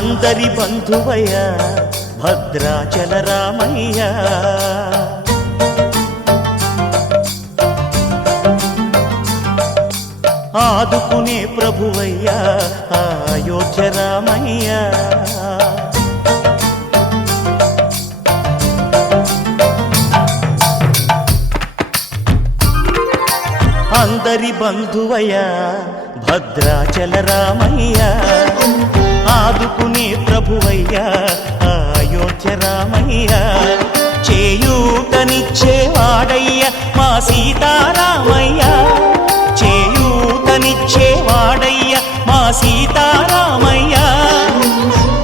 అందరి బంధువయ్య భద్రాచల రామయ్య, ఆదుకునే ప్రభువయ్య అయోధ్య రామయ్య. అందరి బంధువయ్య భద్రాచల రామయ్య, ఆదుకునే ప్రభువయ్య అయోధ్య రామయ్య. చేయూతనిచ్చేవాడయ్య మా సీతారామయ్య, చేయూతనిచ్చేవాడయ్య మా సీతారామయ్య.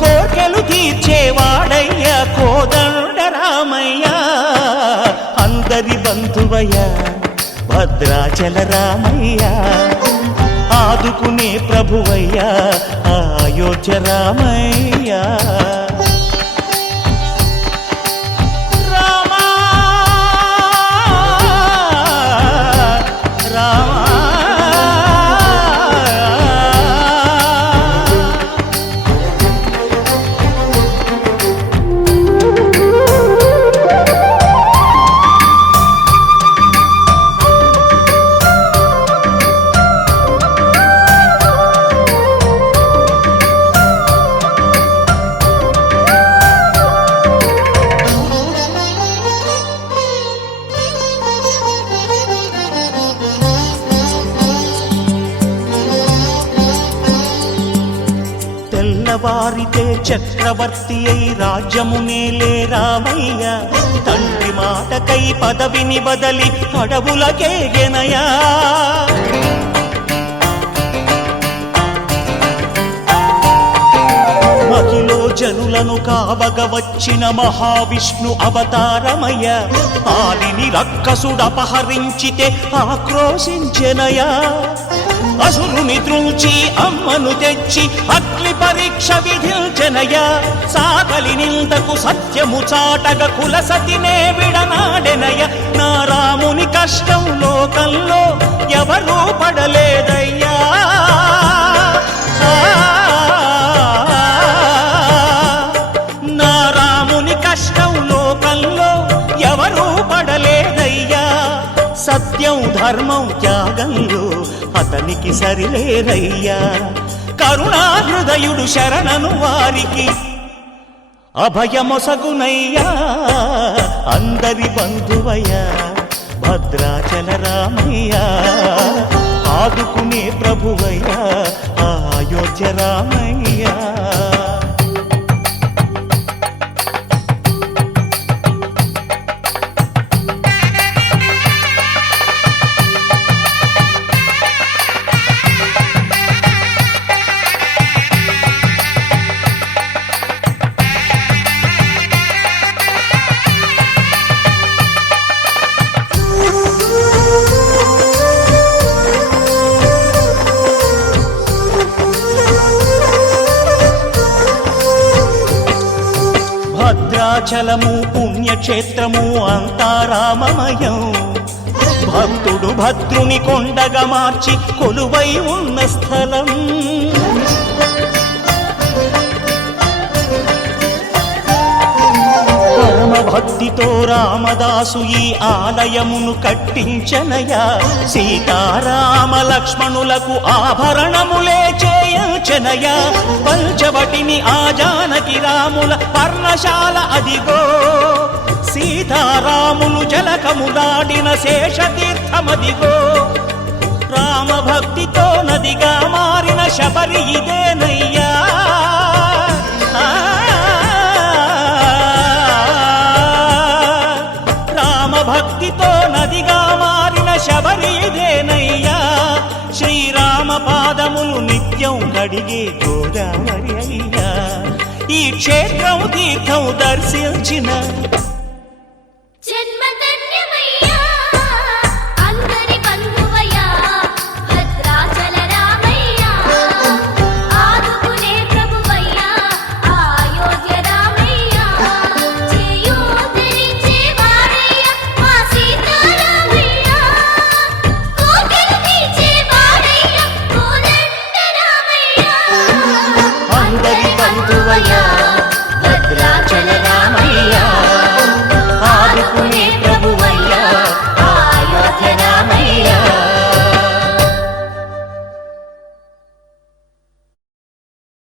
కోర్కెలు తీర్చేవాడయ్య కోదండ రామయ్య. అందరి బంధువయ్య భద్రాచల రామయ్య, ఆదుకునే ప్రభువయ్య అయోధ్య రామయ్య. తెల్లవారితే చక్రవర్తి అయి రాజ్యమునేలే రామయ్య, తండ్రి మాటకై పదవిని బదలి అడవులకేగెనయా. మహిలో జనులను కావగ వచ్చిన మహావిష్ణు అవతారమయ్య, ఆలిని రక్కసుడపహరించితే ఆక్రోశించెనయా. అసురుని త్రుంచి అమ్మను తెచ్చి అగ్ని పరీక్ష విధించెనయ్య, సాగలి నిందకు సత్యము చాటగ కులసతినే విడనాడెనయ్య. నా రాముని కష్టం లోకంలో ఎవరూ పడలేదయ్యా. నా రాముని కష్టం లోకంలో ఎవరూ పడలేదయ్యా. సత్యం ధర్మం త్యాగంలో అతనికి సరిలేరయ్యా. కరుణా హృదయుడు శరణను వారికి అభయమొసగునయ్యా. అందరి బంధువయ్య భద్రాచల రామయ్య, ఆదుకునే ప్రభువయ్య అయోధ్య రామయ్య. భద్రాచలము పుణ్యక్షేత్రము అంతా రామమయం, భక్తుడు భద్రుని కొండగా మార్చి కొలువై ఉన్న స్థలం. పరమ భక్తితో రామదాసు ఈ ఆలయమును కట్టించనయా. సీతారామ లక్ష్మణులకు ఆభరణములే చేయించనయా. పంచవటిని ఆ జానకి రాముల పర్ణశాల అదిగో, సీతారాములు జలకములాడిన శేషతీర్థమదిగో. రామభక్తితో నదిగా మారిన శబరి ఇదేనయ్యా. రామభక్తితో నదిగా మారిన శబరి ఇదేనయ్యా. శ్రీరామ పాదములు నిత్యం కడిగే గోదావరి అయ్యా. ఈ క్షేత్రం తీర్థం దర్శించిన